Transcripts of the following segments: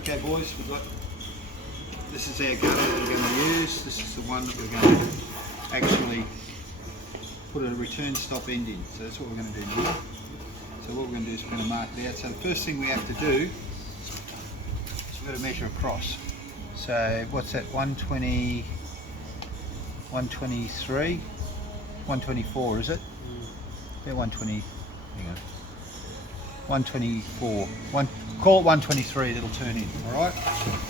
Okay boys, this is our gutter that we're going to use. This is the one that we're going to actually put a return stop end in. So that's what we're going to do now. So what we're going to do is we're going to mark it out. So the first thing we have to do is we've got to measure across. So what's that, 120, 123, 124 is it? Yeah, 120, hang on. 124, call it 123, it'll turn in, alright?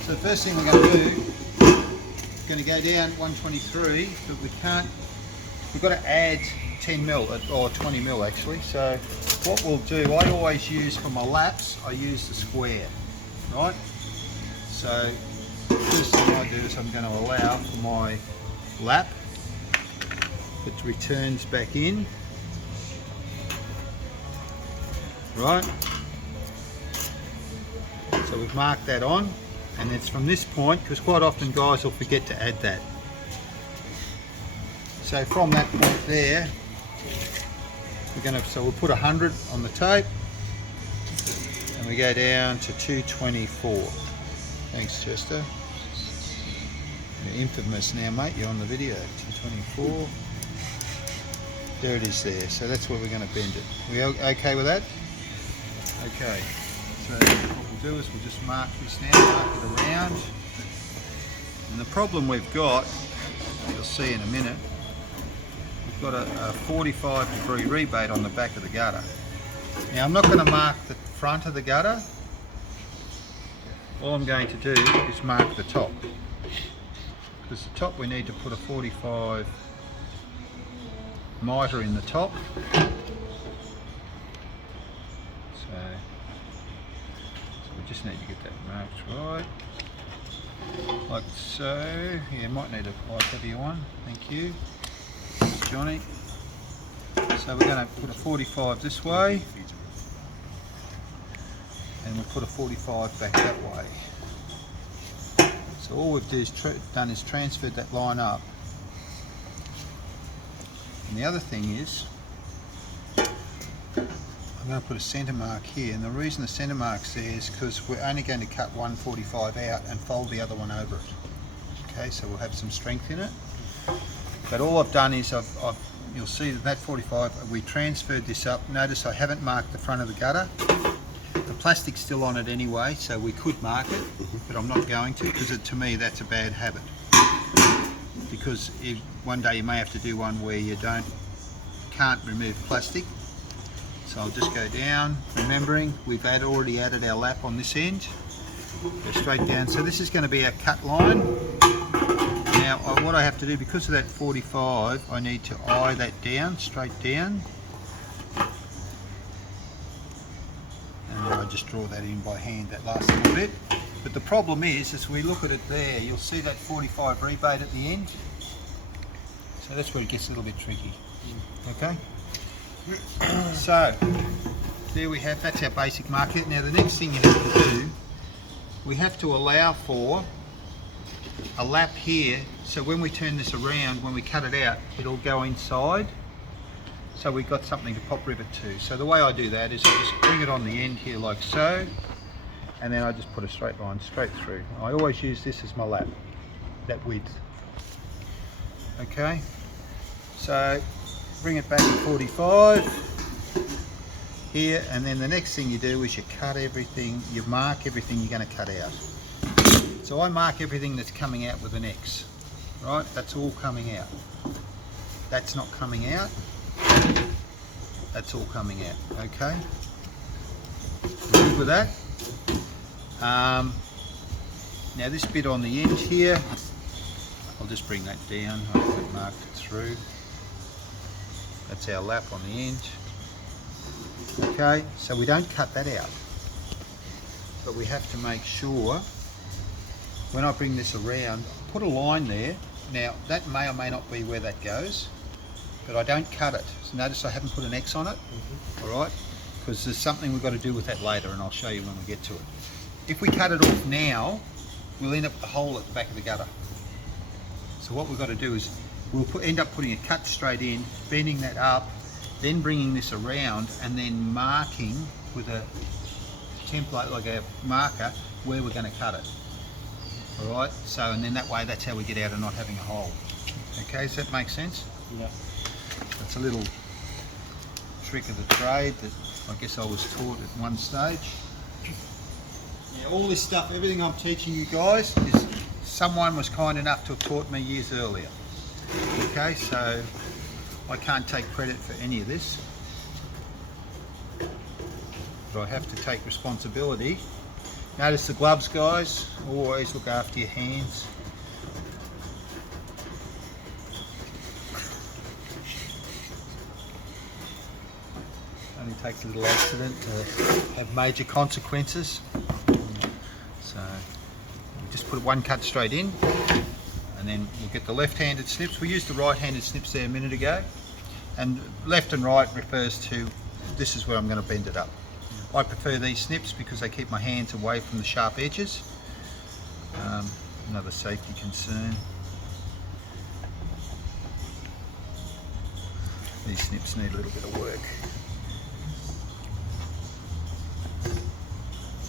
So the first thing we're going to do, we're going to go down 123, but we've got to add 10 mil, or 20 mil actually. So what we'll do, I always use for my laps, I use the square, right? So the first thing I do is I'm going to allow for my lap, it returns back in. Right, so we've marked that on, and it's from this point, because quite often guys will forget to add that. So from that point there, so we'll put 100 on the tape, and we go down to 224. Thanks, Chester. You're infamous now, mate. You're on the video. 224. There it is there. So that's where we're going to bend it. We okay with that? Okay, so what we'll do is we'll just mark this now, mark it around. And the problem we've got, you'll see in a minute, we've got a 45-degree rebate on the back of the gutter. Now I'm not going to mark the front of the gutter. All I'm going to do is mark the top. Because the top we need to put a 45 mitre in the top. So we just need to get that marked right, like so. Yeah, might need a light heavier one, thank you, Johnny. So we're going to put a 45 this way, and we'll put a 45 back that way. So all we've done is transferred that line up. And the other thing is, I'm going to put a centre mark here, and the reason the centre mark's there is because we're only going to cut 145 out and fold the other one over it. Okay, so we'll have some strength in it. But all I've done is you'll see that 45, we transferred this up. Notice I haven't marked the front of the gutter. The plastic's still on it anyway, so we could mark it, but I'm not going to, because to me that's a bad habit. Because one day you may have to do one where you can't remove plastic. So I'll just go down, remembering we've already added our lap on this end. Go straight down. So this is going to be our cut line. Now what I have to do, because of that 45, I need to eye that down, straight down. And then I just draw that in by hand, that last little bit. But the problem is, as we look at it there, you'll see that 45 rebate at the end. So that's where it gets a little bit tricky. Okay? So, there we have, that's our basic marker. Now the next thing you have to do, we have to allow for a lap here, so when we turn this around, when we cut it out, it'll go inside. So we've got something to pop rivet to. So the way I do that is I just bring it on the end here like so, and then I just put a straight line straight through. I always use this as my lap, that width. Okay, so bring it back to 45 here, and then the next thing you do is you cut everything, you mark everything you're going to cut out. So I mark everything that's coming out with an X, right? That's all coming out. That's not coming out. That's all coming out, okay? Good with that? Now this bit on the end here, I'll just bring that down, I've marked it through. That's our lap on the end. Okay, so we don't cut that out, but we have to make sure when I bring this around, put a line there. Now that may or may not be where that goes, but I don't cut it. So notice I haven't put an X on it, all right? Because there's something we've got to do with that later, and I'll show you when we get to it. If we cut it off now, we'll end up with a hole at the back of the gutter. So what we've got to do is we'll end up putting a cut straight in, bending that up, then bringing this around, and then marking with a template, like a marker, where we're going to cut it. All right, so and then that way, that's how we get out of not having a hole. Okay, does that make sense? Yeah. That's a little trick of the trade that I guess I was taught at one stage. Yeah, all this stuff, everything I'm teaching you guys, is someone was kind enough to have taught me years earlier. Okay, so I can't take credit for any of this, but I have to take responsibility. Notice the gloves, guys. Always look after your hands. Only takes a little accident to have major consequences. So we just put one cut straight in, and then we'll get the left-handed snips. We used the right-handed snips there a minute ago, and left and right refers to this is where I'm going to bend it up. I prefer these snips because they keep my hands away from the sharp edges. Another safety concern. These snips need a little bit of work.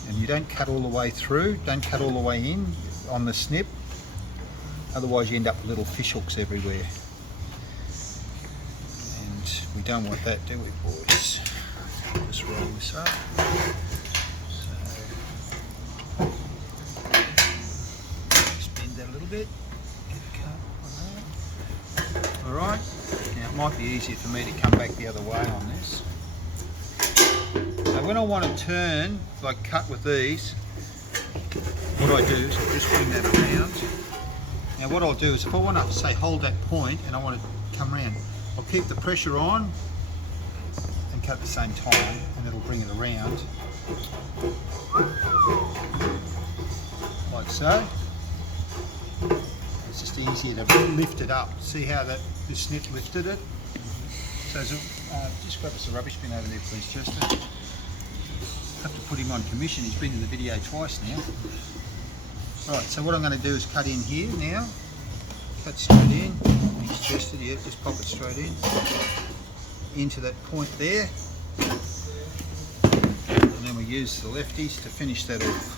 And you don't cut all the way through, don't cut all the way in on the snip, otherwise you end up with little fish hooks everywhere. And we don't want that, do we, boys? Just roll this up. So, just bend that a little bit. Get a cut on that. All right. Now it might be easier for me to come back the other way on this. So when I want to turn, like cut with these, what I do is I just bring that around. Now what I'll do is if I want to say hold that point and I want to come around, I'll keep the pressure on and cut at the same time, and it'll bring it around like so. It's just easier to lift it up. See how the snip lifted it? So just grab us a rubbish bin over there, please, Chester. Have to put him on commission. He's been in the video twice now. Right, so what I'm going to do is cut in here now. Cut straight in. Thanks, Chester. Yeah, just pop it straight in. Into that point there. And then we use the lefties to finish that off.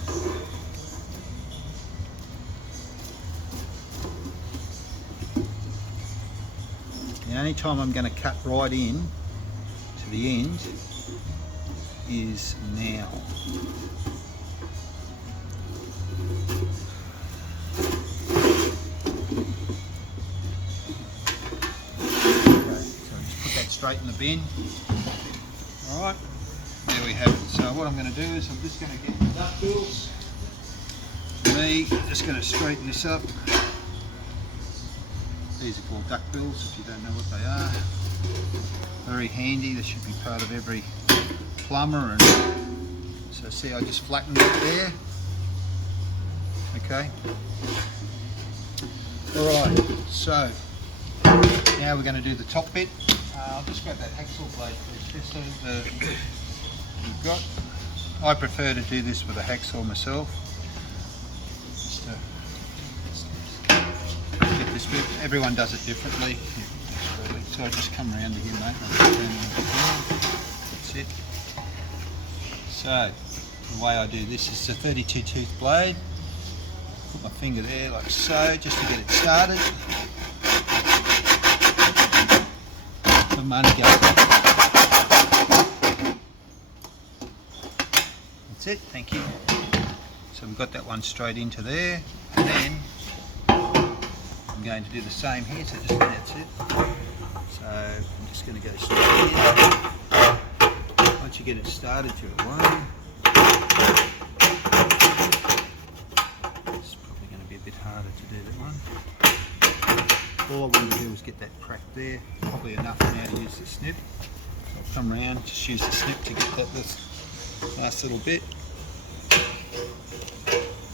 The only time I'm going to cut right in to the end is now. Okay, so just put that straight in the bin. Alright, there we have it. So what I'm going to do is I'm just going to get the duckbills. For me, just going to straighten this up. These are called duckbills, if you don't know what they are. Very handy, they should be part of every plumber. And so see, I just flattened it there. Okay. Alright, so now we're going to do the top bit. I'll just grab that hacksaw blade first, so we've got. I prefer to do this with a hacksaw myself. Just get this bit. Everyone does it differently. So I just come around to here, mate. That's it. So the way I do this is a 32 tooth blade. Put my finger there like so, just to get it started. The money goes. That's it, thank you. So we've got that one straight into there, and then I'm going to do the same here, so just that's it. So I'm just going to go straight in. Once you get it started, you're away. It's probably going to be a bit harder to do that one. All I want to do is get that crack there, probably enough now to use the snip. So I'll come around, just use the snip to get that nice little bit.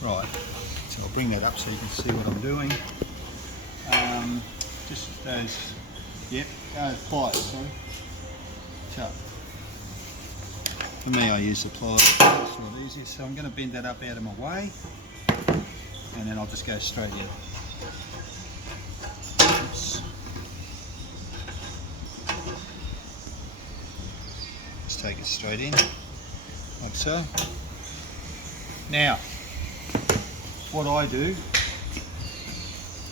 Right, so I'll bring that up so you can see what I'm doing. Just those, yep, pliers, sorry. So, for me I use the pliers, it's a lot easier. So I'm going to bend that up out of my way, and then I'll just go straight in. Oops. Just take it straight in, like so. Now, what I do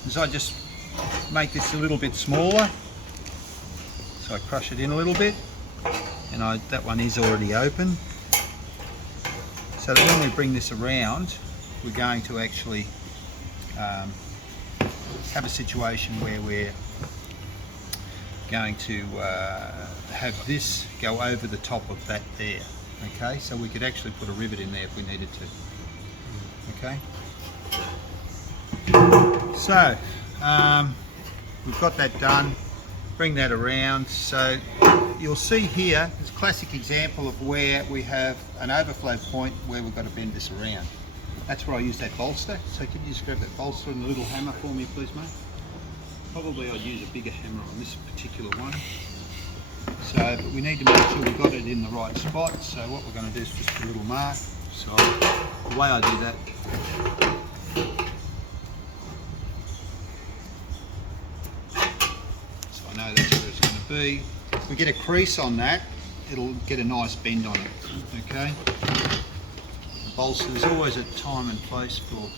is I just make this a little bit smaller. So I crush it in a little bit, and that one is already open. So that when we bring this around, we're going to actually have a situation where we're going to have this go over the top of that there. Okay, so we could actually put a rivet in there if we needed to. Okay, so we've got that done. Bring that around. So you'll see here, it's a classic example of where we have an overflow point where we've got to bend this around. That's where I use that bolster. So can you just grab that bolster and a little hammer for me, please, mate? Probably I'd use a bigger hammer on this particular one. So, but we need to make sure we've got it in the right spot. So what we're going to do is just put a little mark. So the way I do that, so I know that's where it's going to be. If we get a crease on that, it'll get a nice bend on it. Okay. The bolster, there's always a time and place for.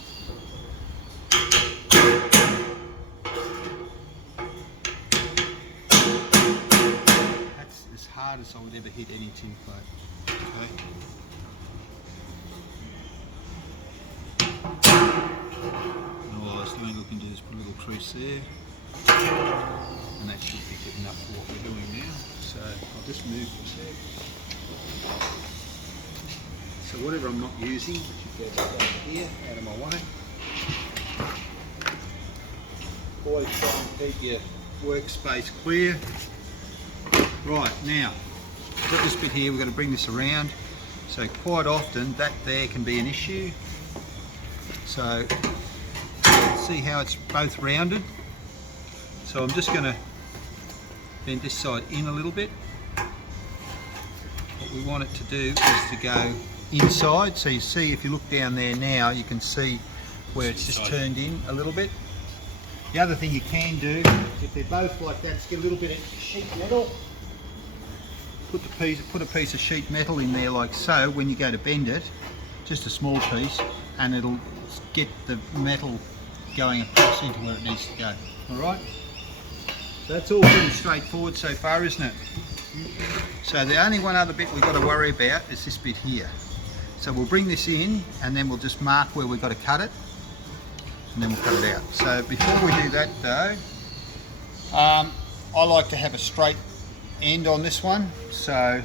Hard as I would ever hit any tin plate. Okay. And all I was doing, we can do is put a little crease there, and that should be good enough for what we're doing now. So I'll just move this out. So whatever I'm not using, I should go back over here, out of my way. Always try and keep your workspace clear. Right, now, we've got this bit here, we've got to bring this around. So quite often that there can be an issue. So see how it's both rounded. So I'm just going to bend this side in a little bit. What we want it to do is to go inside. So you see, if you look down there now, you can see where it's just turned in a little bit. The other thing you can do, if they're both like that, is get a little bit of sheet metal. Put a piece of sheet metal in there like so. When you go to bend it, just a small piece, and it'll get the metal going across into where it needs to go. All right. So that's all pretty straightforward so far, isn't it? So the only one other bit we've got to worry about is this bit here. So we'll bring this in, and then we'll just mark where we've got to cut it, and then we'll cut it out. So before we do that though, I like to have a straight end on this one, so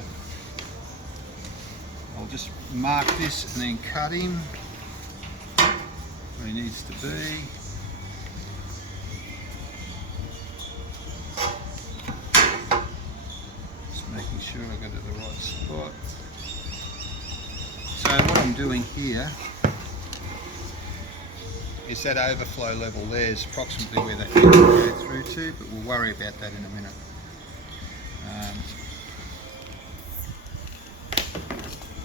I'll just mark this and then cut him where he needs to be. Just making sure I got it at the right spot. So what I'm doing here is that overflow level there is approximately where that needs to go through to, but we'll worry about that in a minute.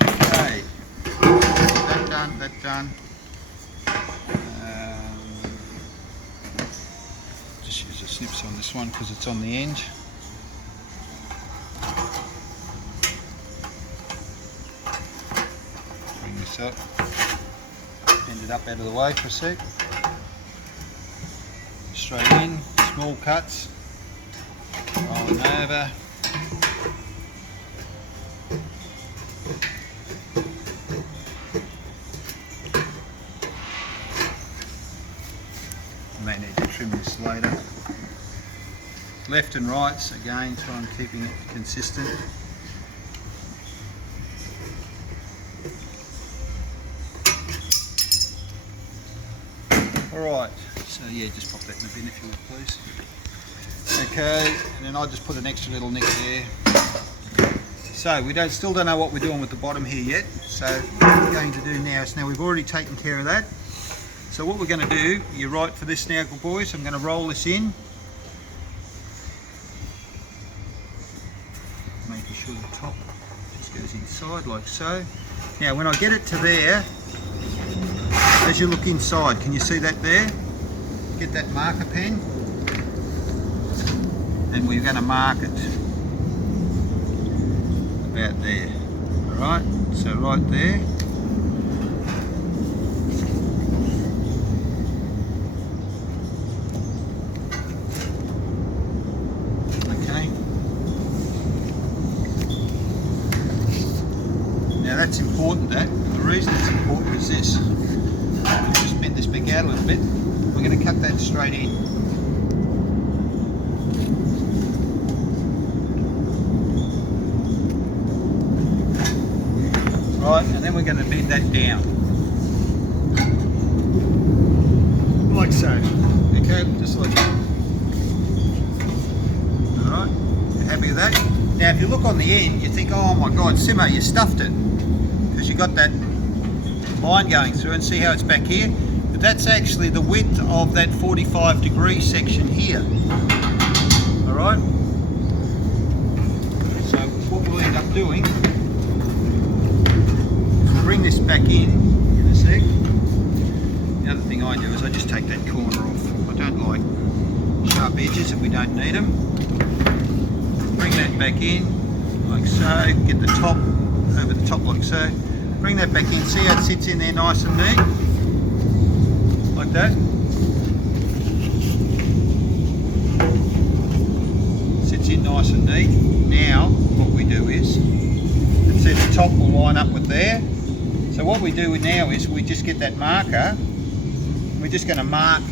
Okay, that done. Just use the snips on this one because it's on the end. Bring this up, bend it up out of the way for a sec. Straight in, small cuts, rolling over. May need to trim this later. Left and rights, again, try and keeping it consistent. Alright, so yeah, just pop that in the bin if you would please. Okay, and then I'll just put an extra little nick there. So we still don't know what we're doing with the bottom here yet. So what we're going to do now is, we've already taken care of that. So what we're going to do, you're right for this now, good boys, I'm going to roll this in. Making sure the top just goes inside like so. Now when I get it to there, as you look inside, can you see that there? Get that marker pen, and we're going to mark it about there. Alright, so right there. important that. The reason it's important is this. Just bend this back out a little bit. We're going to cut that straight in. Right, and then we're going to bend that down. Like so. Okay, just like that. Alright, you happy with that? Now if you look on the end, you think, oh my god, Simo, you stuffed it. Because you got that line going through, and see how it's back here? But that's actually the width of that 45-degree section here. Alright? So what we'll end up doing, we'll bring this back in a sec. The other thing I do is I just take that corner off. I don't like sharp edges if we don't need them. Bring that back in, like so. Get the top over the top like so. Bring that back in. See how it sits in there nice and neat? Like that. Sits in nice and neat. Now what we do is, and see the top will line up with there. So what we do now is we just get that marker. We're just going to mark.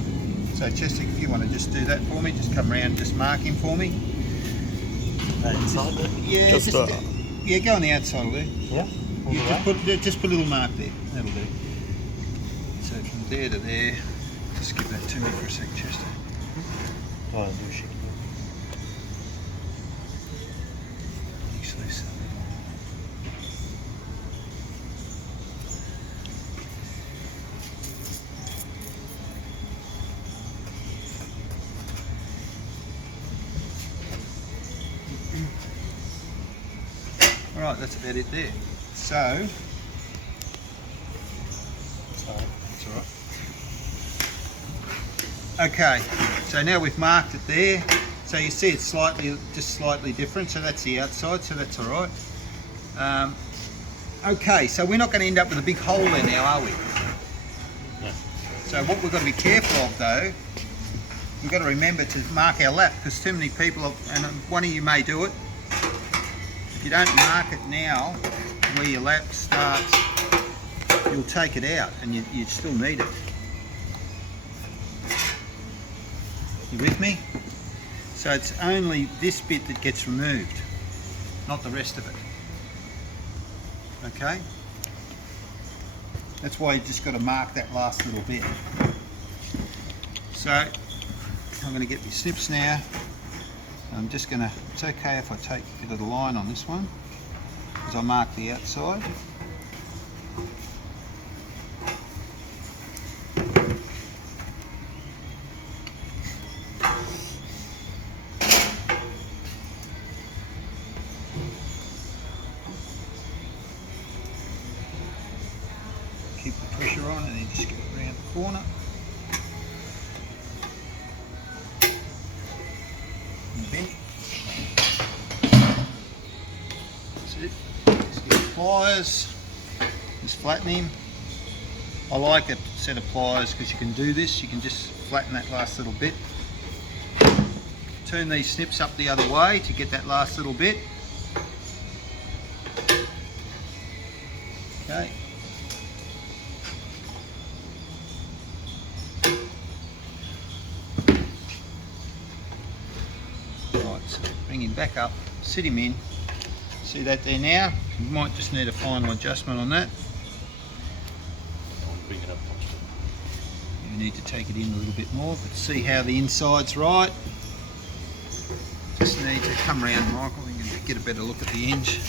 So Chester, if you want to just do that for me, just come around, just mark him for me. Inside there? Yeah, yeah, go on the outside of there. Yeah. You just put a little mark there. That'll do. So from there to there, just give that to me for a sec, Chester. Oh, do a sheet. Actually, so. Alright, that's about it there. So, that's alright. Okay, so now we've marked it there. So you see it's just slightly different. So that's the outside, so that's alright. Okay, so we're not going to end up with a big hole there now, are we? No. So what we've got to be careful of though, we've got to remember to mark our lap, because too many people, and one of you may do it, if you don't mark it now, where your lap starts, you'll take it out and you still need it. You with me? So it's only this bit that gets removed, not the rest of it. Okay? That's why you just got to mark that last little bit. So I'm going to get my snips now. I'm just going to, it's okay if I take a bit of the line on this one, because I mark the outside. Keep the pressure on and then just go around the corner. Bend. That's it. Just get pliers. Just flatten him. I like a set of pliers because you can do this. You can just flatten that last little bit. Turn these snips up the other way to get that last little bit. Okay. Bring him back up, sit him in. See that there now? You might just need a final adjustment on that. Bring it up. You need to take it in a little bit more, but see how the inside's right. Just need to come around, Michael, and get a better look at the hinge.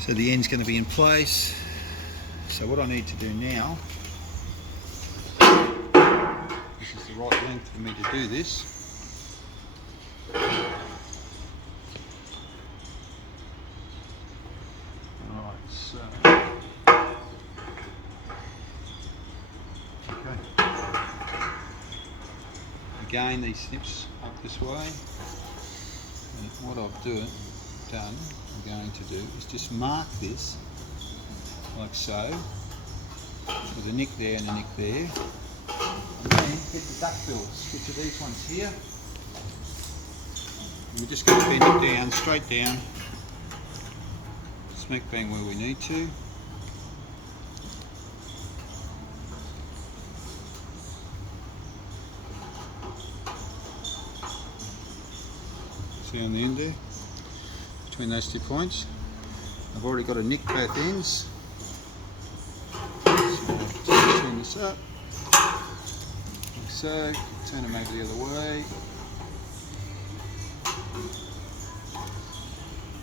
So the end's going to be in place. So what I need to do now, this is the right length for me to do this. Alright, so okay. Again, these snips up this way. And what I'm going to do is just mark this like so, with a nick there and a nick there. And then get the duckbills, which are these ones here. And we're just going to bend it down, straight down. smack bang where we need to. See on the end there, between those 2 points. I've already got a nick both ends. So just turn this up, like so, turn them over the other way.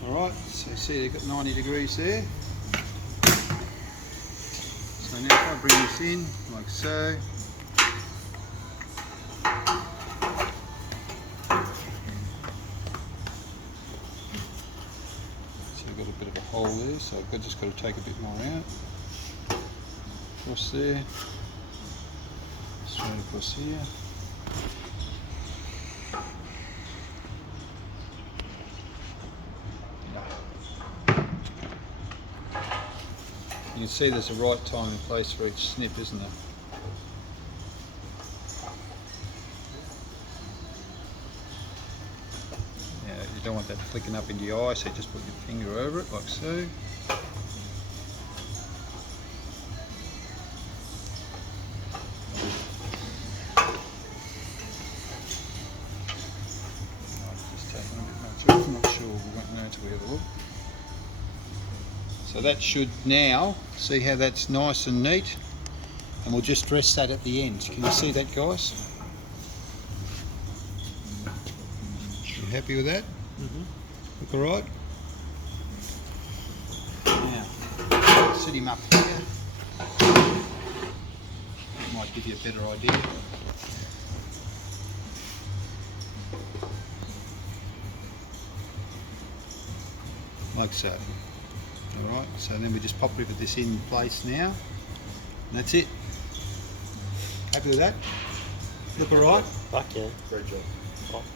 Alright, so see they've got 90 degrees there. So now if I bring this in, like so. So I've got a bit of a hole there, so I've just got to take a bit more out. Across there, straight across here. You can see there's a right time and place for each snip, isn't there? Yeah, you don't want that flicking up into your eye, so just put your finger over it, like so. Just taking a bit much off, I'm not sure, we won't know until we have a look. So that should now, see how that's nice and neat, and we'll just rest that at the end. Can you see that, guys? You happy with that? Look alright? Now, set him up here. That might give you a better idea. Like so. Alright, so then we just pop rivet this in place now, and that's it. Happy with that? Look alright? Fuck yeah. Great job.